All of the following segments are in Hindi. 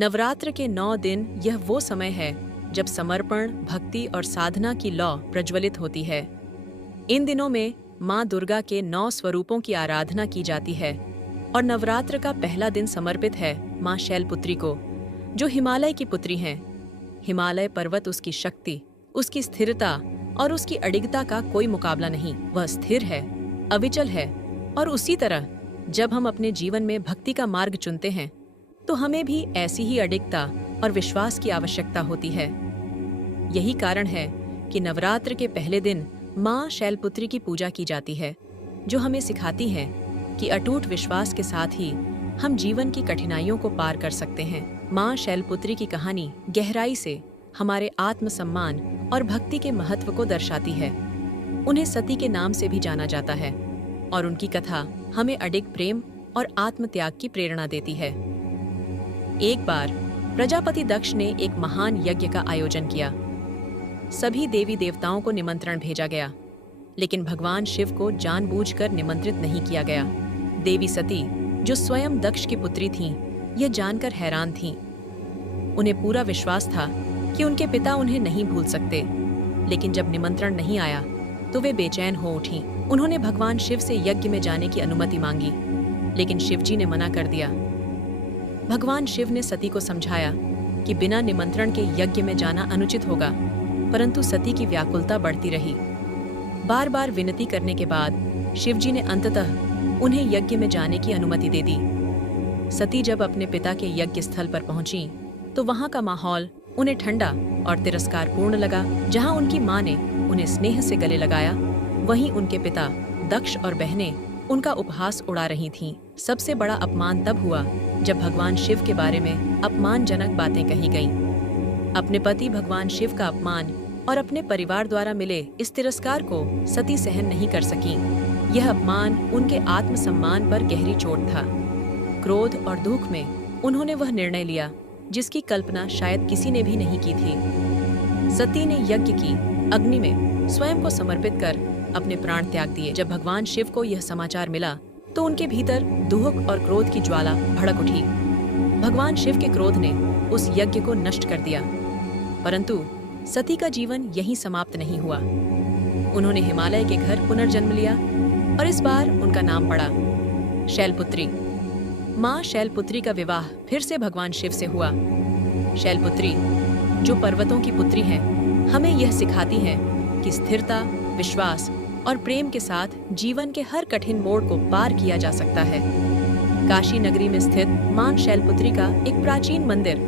नवरात्र के 9 दिन यह वो समय है जब समर्पण, भक्ति और साधना की लौ प्रज्वलित होती है। इन दिनों में माँ दुर्गा के 9 स्वरूपों की आराधना की जाती है और नवरात्र का पहला दिन समर्पित है माँ शैलपुत्री को, जो हिमालय की पुत्री हैं। हिमालय पर्वत उसकी शक्ति, उसकी स्थिरता और उसकी अडिगता का कोई मुकाबला नहीं। वह स्थिर है, अविचल है और उसी तरह जब हम अपने जीवन में भक्ति का मार्ग चुनते हैं तो हमें भी ऐसी ही अडिगता और विश्वास की आवश्यकता होती है। यही कारण है कि नवरात्र के पहले दिन माँ शैलपुत्री की पूजा की जाती है, जो हमें सिखाती है कि अटूट विश्वास के साथ ही हम जीवन की कठिनाइयों को पार कर सकते हैं। माँ शैलपुत्री की कहानी गहराई से हमारे आत्मसम्मान और भक्ति के महत्व को दर्शाती है। उन्हें सती के नाम से भी जाना जाता है और उनकी कथा हमें अडिग प्रेम और आत्मत्याग की प्रेरणा देती है। एक बार प्रजापति दक्ष ने एक महान यज्ञ का आयोजन किया। सभी देवी देवताओं को निमंत्रण भेजा गया, लेकिन भगवान शिव को जानबूझकर निमंत्रित नहीं किया गया। देवी सती, जो स्वयं दक्ष की पुत्री थीं, यह जानकर हैरान थीं। उन्हें पूरा विश्वास था कि उनके पिता उन्हें नहीं भूल सकते, लेकिन जब निमंत्रण नहीं आया तो वे बेचैन हो उठीं। उन्होंने भगवान शिव से यज्ञ में जाने की अनुमति मांगी, लेकिन शिवजी ने मना कर दिया। भगवान शिव ने सती को समझाया कि बिना निमंत्रण के यज्ञ में जाना अनुचित होगा, परंतु सती की व्याकुलता बढ़ती रही। बार बार विनती करने के बाद शिवजी ने अंततः उन्हें यज्ञ में जाने की अनुमति दे दी। सती जब अपने पिता के यज्ञ स्थल पर पहुंची तो वहां का माहौल उन्हें ठंडा और तिरस्कारपूर्ण लगा। जहां उनकी मां ने उन्हें स्नेह से गले लगाया, वहीं उनके पिता दक्ष और बहनें उनका उपहास उड़ा रही थीं। सबसे बड़ा अपमान तब हुआ जब भगवान शिव के बारे में अपमानजनक बातें कही गईं। अपने पति भगवान शिव का अपमान और अपने परिवार द्वारा मिले इस तिरस्कार को सती सहन नहीं कर सकीं। यह अपमान उनके आत्मसम्मान पर गहरी चोट था। क्रोध और दुख में उन्होंने वह निर्णय लिया जिसकी कल्पना शायद किसी ने भी नहीं की थी। सती ने यज्ञ की अग्नि में स्वयं को समर्पित कर अपने प्राण त्याग दिए। जब भगवान शिव को यह समाचार मिला तो उनके भीतर दुख और क्रोध की ज्वाला भड़क उठी। भगवान शिव के क्रोध ने उस यज्ञ को नष्ट कर दिया, परंतु सती का जीवन यहीं समाप्त नहीं हुआ। उन्होंने हिमालय के घर पुनर्जन्म लिया और इस बार उनका नाम पड़ा शैलपुत्री। माँ शैलपुत्री का विवाह फिर से भगवान शिव से हुआ। शैलपुत्री, जो पर्वतों की पुत्री हैं, हमें यह सिखाती हैं कि स्थिरता, विश्वास और प्रेम के साथ जीवन के हर कठिन मोड़ को पार किया जा सकता है। काशी नगरी में स्थित माँ शैलपुत्री का एक प्राचीन मंदिर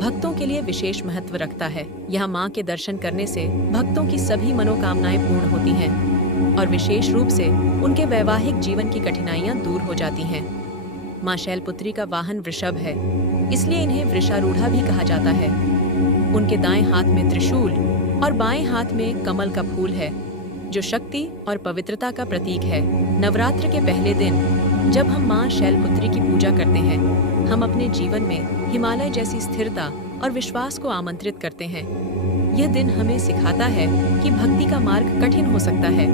भक्तों के लिए विशेष महत्व रखता है। यहाँ माँ के दर्शन करने से भक्तों की सभी मनोकामनाएं पूर्ण होती हैं और विशेष रूप से उनके वैवाहिक जीवन की कठिनाइयाँ दूर हो जाती हैं। माँ शैलपुत्री का वाहन वृषभ है, इसलिए इन्हें वृषारूढ़ा भी कहा जाता है। उनके दाएं हाथ में त्रिशूल और बाएं हाथ में कमल का फूल है, जो शक्ति और पवित्रता का प्रतीक है। नवरात्र के पहले दिन जब हम माँ शैलपुत्री की पूजा करते हैं, हम अपने जीवन में हिमालय जैसी स्थिरता और विश्वास को आमंत्रित करते हैं। यह दिन हमें सिखाता है कि भक्ति का मार्ग कठिन हो सकता है,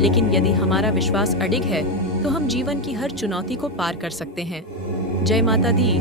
लेकिन यदि हमारा विश्वास अडिग है तो हम जीवन की हर चुनौती को पार कर सकते हैं। जय माता दी।